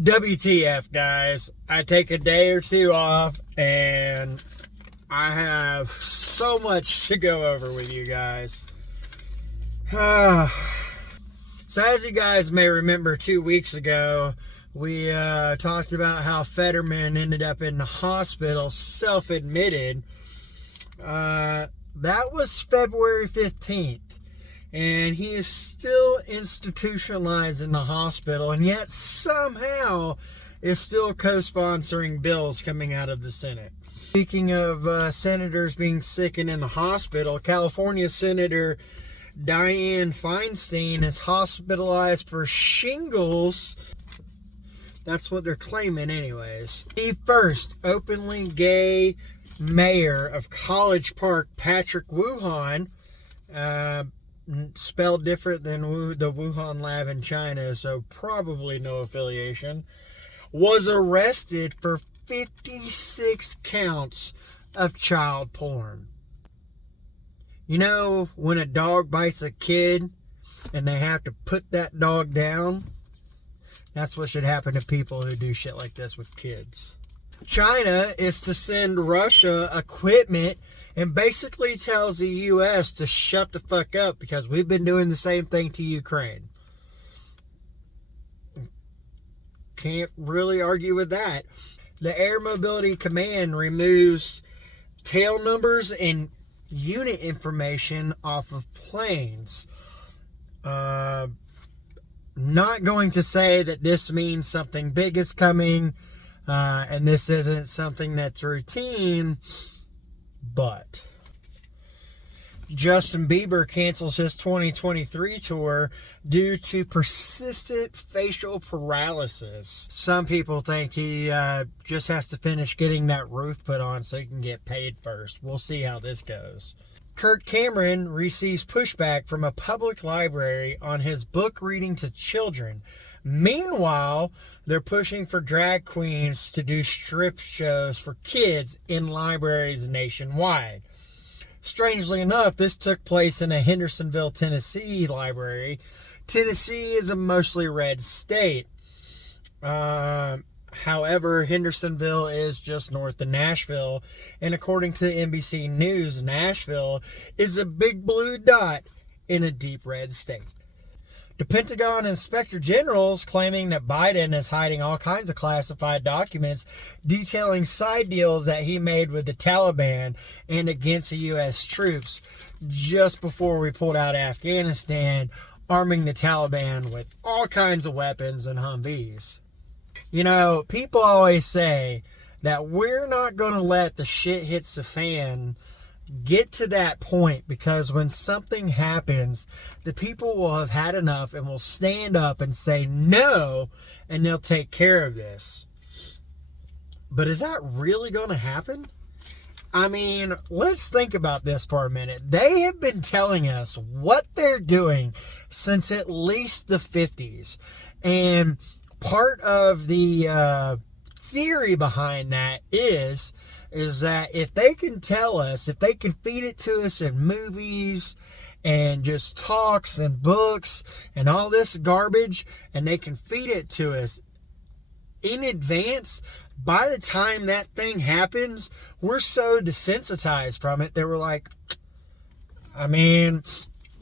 WTF, guys. I take a day or two off, and I have so much to go over with you guys. So as you guys may remember, 2 weeks ago, we talked about how Fetterman ended up in the hospital, self-admitted. That was February 15th. And he is still institutionalized in the hospital, and yet somehow is still co-sponsoring bills coming out of the Senate. Speaking of senators being sick and in the hospital, California Senator Dianne Feinstein is hospitalized for shingles. That's what they're claiming anyways. The first openly gay mayor of College Park, Patrick Wojahn, spelled different than the Wuhan lab in China, so probably no affiliation, was arrested for 56 counts of child porn. You know, when a dog bites a kid and they have to put that dog down, that's what should happen to people who do shit like this with kids. China is to send Russia equipment and basically tells the U.S. to shut the fuck up because we've been doing the same thing to Ukraine. Can't really argue with that. The Air Mobility Command removes tail numbers and unit information off of planes. Not going to say that this means something big is coming, and this isn't something that's routine. But Justin Bieber cancels his 2023 tour due to persistent facial paralysis. Some people think he just has to finish getting that roof put on so he can get paid first. We'll see how this goes. Kirk Cameron receives pushback from a public library on his book reading to children. Meanwhile, they're pushing for drag queens to do strip shows for kids in libraries nationwide. Strangely enough, this took place in a Hendersonville, Tennessee library. Tennessee is a mostly red state. However, Hendersonville is just north of Nashville. And according to NBC News, Nashville is a big blue dot in a deep red state. The Pentagon Inspector General is claiming that Biden is hiding all kinds of classified documents detailing side deals that he made with the Taliban and against the U.S. troops just before we pulled out of Afghanistan, arming the Taliban with all kinds of weapons and Humvees. You know, people always say that we're not going to let the shit hits the fan get to that point, because when something happens, the people will have had enough and will stand up and say no, and they'll take care of this. But is that really going to happen? I mean, let's think about this for a minute. They have been telling us what they're doing since at least the 50s. And part of the theory behind that is that if they can tell us, if they can feed it to us in movies and just talks and books and all this garbage, and they can feed it to us in advance, by the time that thing happens, we're so desensitized from it that we're like, I mean,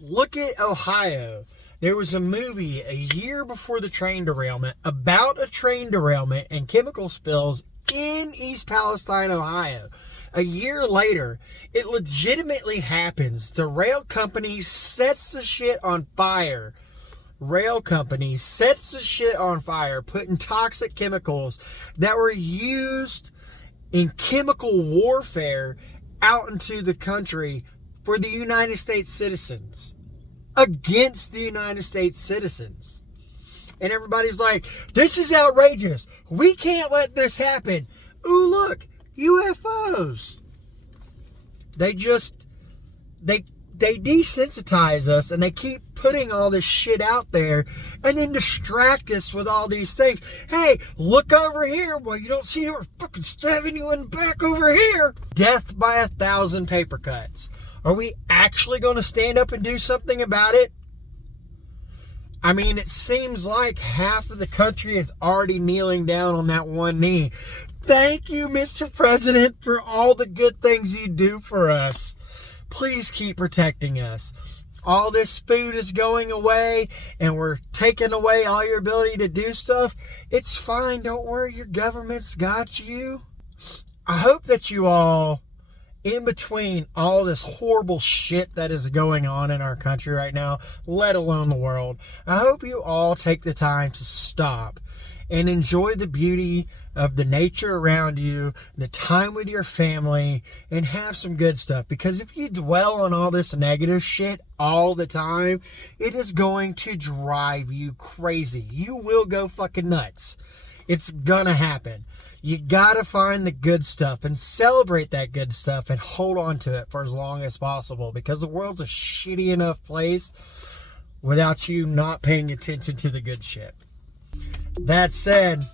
look at Ohio. There was a movie a year before the train derailment about a train derailment and chemical spills in East Palestine, Ohio. A year later, it legitimately happens. The rail company sets the shit on fire. Rail company sets the shit on fire, putting toxic chemicals that were used in chemical warfare out into the country for the United States citizens. Against the United States citizens. And everybody's like, this is outrageous. We can't let this happen. Ooh, look, UFOs. They desensitize us, and they keep putting all this shit out there and then distract us with all these things. Hey, look over here. Well, you don't see her fucking stabbing you in the back over here. Death by 1,000 paper cuts. Are we actually going to stand up and do something about it? I mean, it seems like half of the country is already kneeling down on that one knee. Thank you, Mr. President, for all the good things you do for us. Please keep protecting us. All this food is going away, and we're taking away all your ability to do stuff. It's fine. Don't worry. Your government's got you. I hope that you all, in between all this horrible shit that is going on in our country right now, let alone the world, I hope you all take the time to stop and enjoy the beauty of the nature around you, the time with your family, and have some good stuff. Because if you dwell on all this negative shit all the time, it is going to drive you crazy. You will go fucking nuts. It's gonna happen. You gotta find the good stuff and celebrate that good stuff and hold on to it for as long as possible, because the world's a shitty enough place without you not paying attention to the good shit. That said,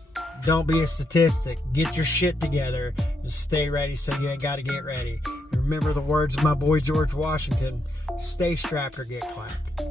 don't be a statistic. Get your shit together and stay ready so you ain't gotta get ready. And remember the words of my boy George Washington: stay strapped or get clapped.